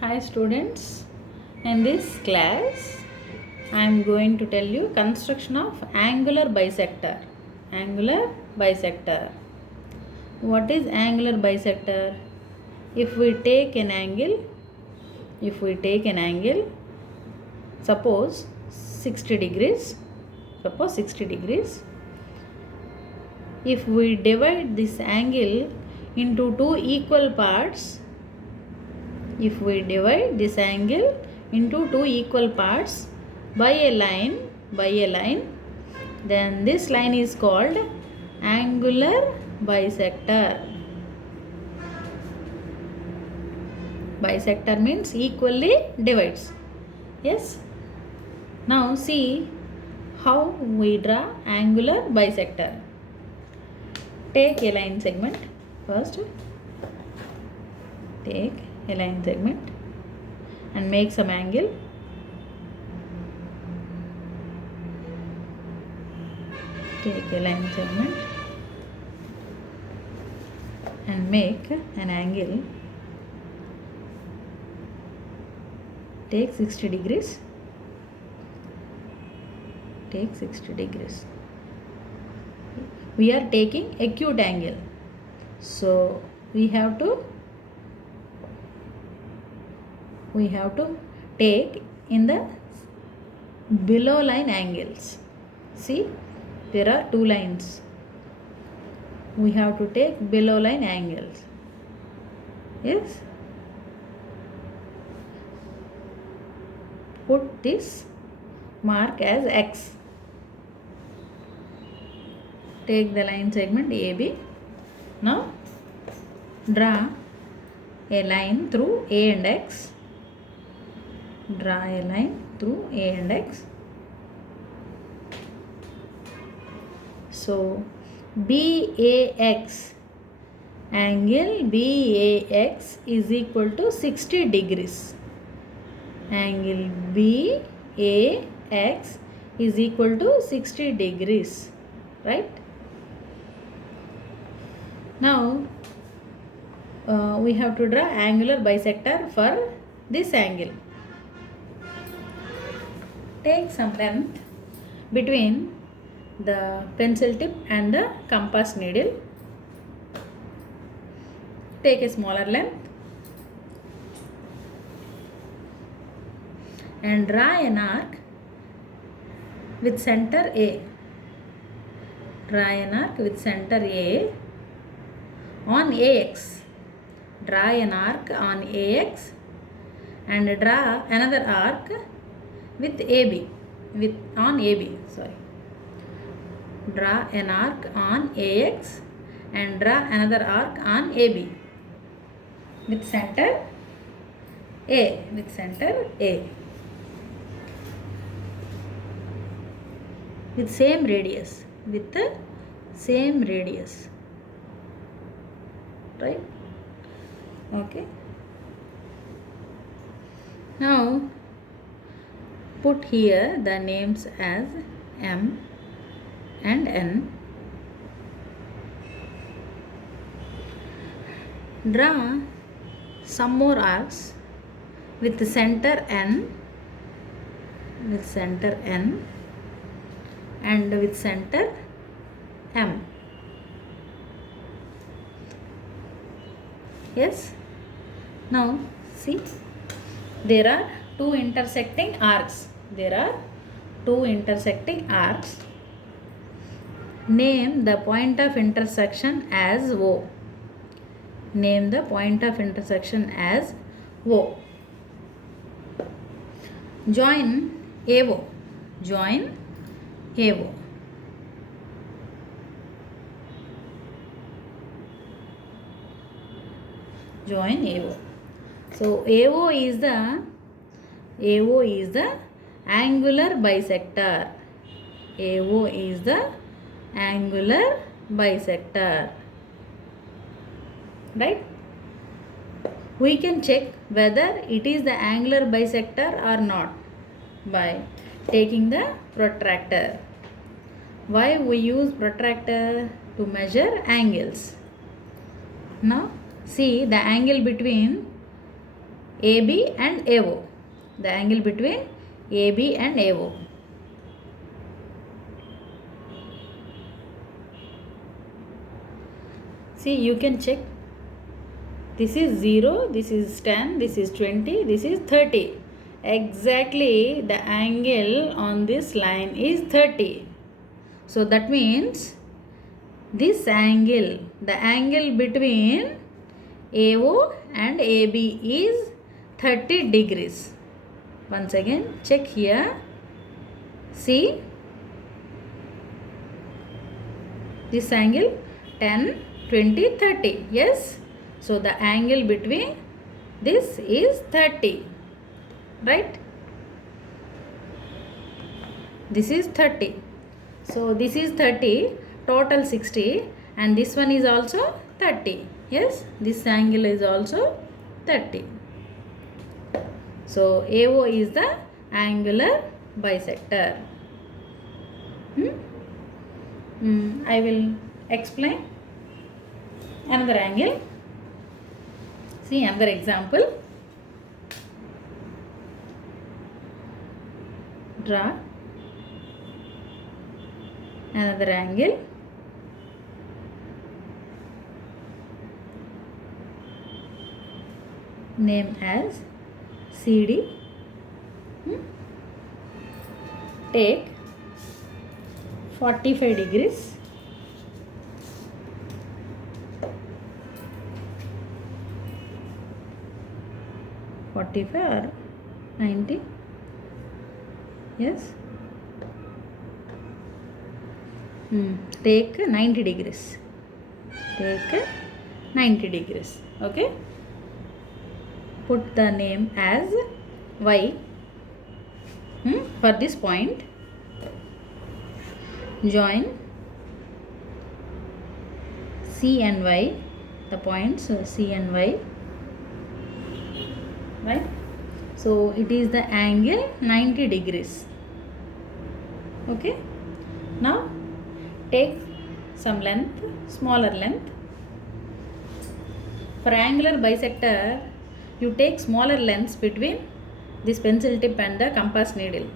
Hi students, in this class I am going to tell you construction of angular bisector. Angular bisector. What is angular bisector? If we take an angle, suppose 60 degrees, if we divide this angle into two equal parts, if we divide this angle into two equal parts by a line, then this line is called angular bisector. Bisector means equally divides. Yes. Now see how we draw angular bisector. Take a line segment first. Take a line segment and make some angle. Take a line segment and make an angle. Take 60 degrees. Take 60 degrees. We are taking acute angle. So we have to take in the below line angles. See, there are two lines. We have to take below line angles. Yes. Put this mark as X. Take the line segment AB. Now draw a line through A and X. Draw a line through A and X. So BAX, angle BAX is equal to 60 degrees. Angle BAX is equal to 60 degrees. Right? Now we have to draw angular bisector for this angle. Take some length between the pencil tip and the compass needle. Take a smaller length and draw an arc with center A. Draw an arc with center A on AX. Draw an arc on AX and draw another arc with AB. On AB. Draw an arc on AX and draw another arc on AB with center A. With same radius. Right? Okay. Now put here the names as M and N. Draw some more arcs with center N, and with center M. Yes. Now see, there are two intersecting arcs. Name the point of intersection as O. Join AO. So AO is the angular bisector. Right? We can check whether it is the angular bisector or not by taking the protractor. Why we use protractor? To measure angles. Now see the angle between AB and AO. The angle between AB and AO. See, you can check. This is 0, this is 10, this is 20, this is 30. Exactly the angle on this line is 30. So that means this angle, the angle between AO and AB is 30 degrees. Once again, check here. See, this angle 10, 20, 30. Yes. So the angle between this is 30. Right? This is 30. So this is 30, total 60, and this one is also 30. Yes, this angle is also 30. So AO is the angular bisector. I will explain another angle. See another example. Draw another angle. Name as CD. Take 45 degrees. or 90. Yes. Take 90 degrees. Take 90 degrees. Okay. Put the name as Y for this point. Join C and Y, the points C and Y. Right? So it is the angle 90 degrees. Okay. Now take some length, smaller length. For angular bisector, you take smaller lengths between this pencil tip and the compass needle.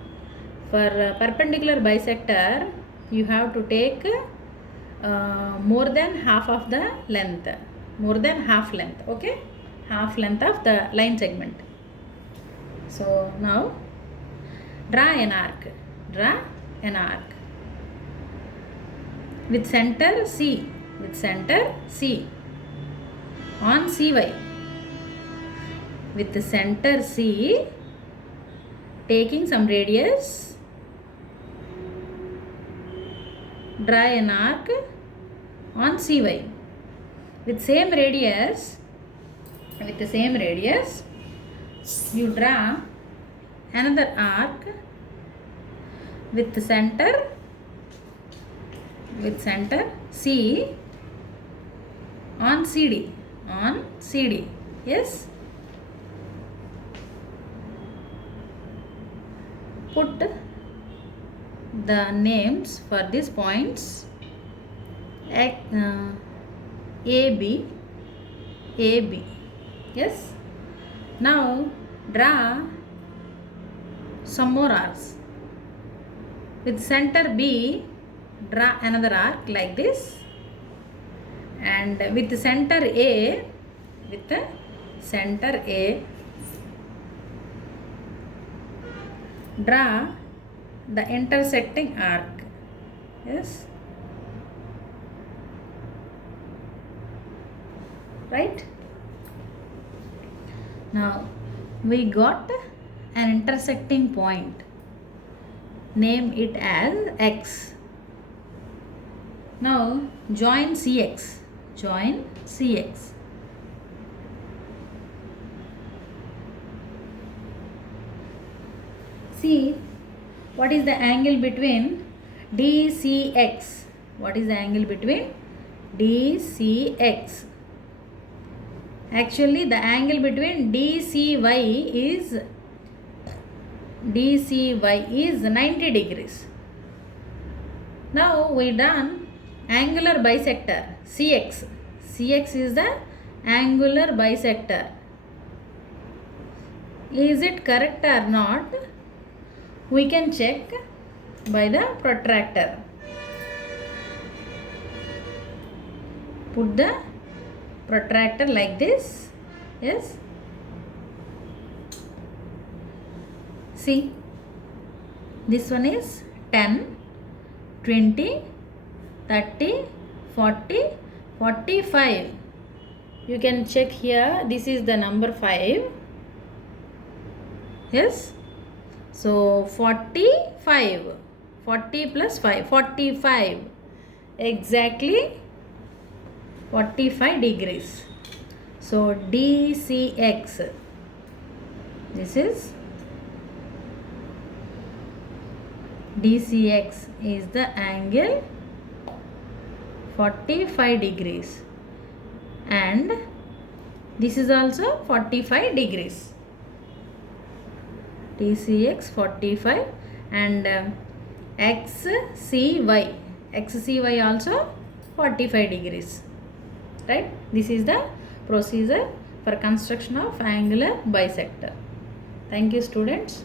For perpendicular bisector, you have to take more than half of the length, more than half length. Okay, half length of the line segment. So now draw an arc. Draw an arc with center C. With center C on CY. With the center C, taking some radius, draw an arc on CY. With same radius, with the same radius, you draw another arc with the center C on CD. On CD. Yes. Put the names for these points AB. Yes. Now draw some more arcs. With center B, draw another arc like this, and with the center A, draw the intersecting arc. Yes. Right? Now we got an intersecting point. Name it as X. Now join CX. Join CX. See what is the angle between DCX. What is the angle between DCX? Actually, the angle between DCY is 90 degrees. Now we done angular bisector CX. CX is the angular bisector. Is it correct or not? We can check by the protractor. Put the protractor like this. Yes. See, this one is 10, 20, 30, 40, 45. You can check here. This is the number 5. Yes. So 45. 40 plus 5. 45. Exactly 45 degrees. So DCX. This is DCX is the angle 45 degrees, and this is also 45 degrees. DCX 45 and XCY also 45 degrees, right? This is the procedure for construction of angular bisector. Thank you, students.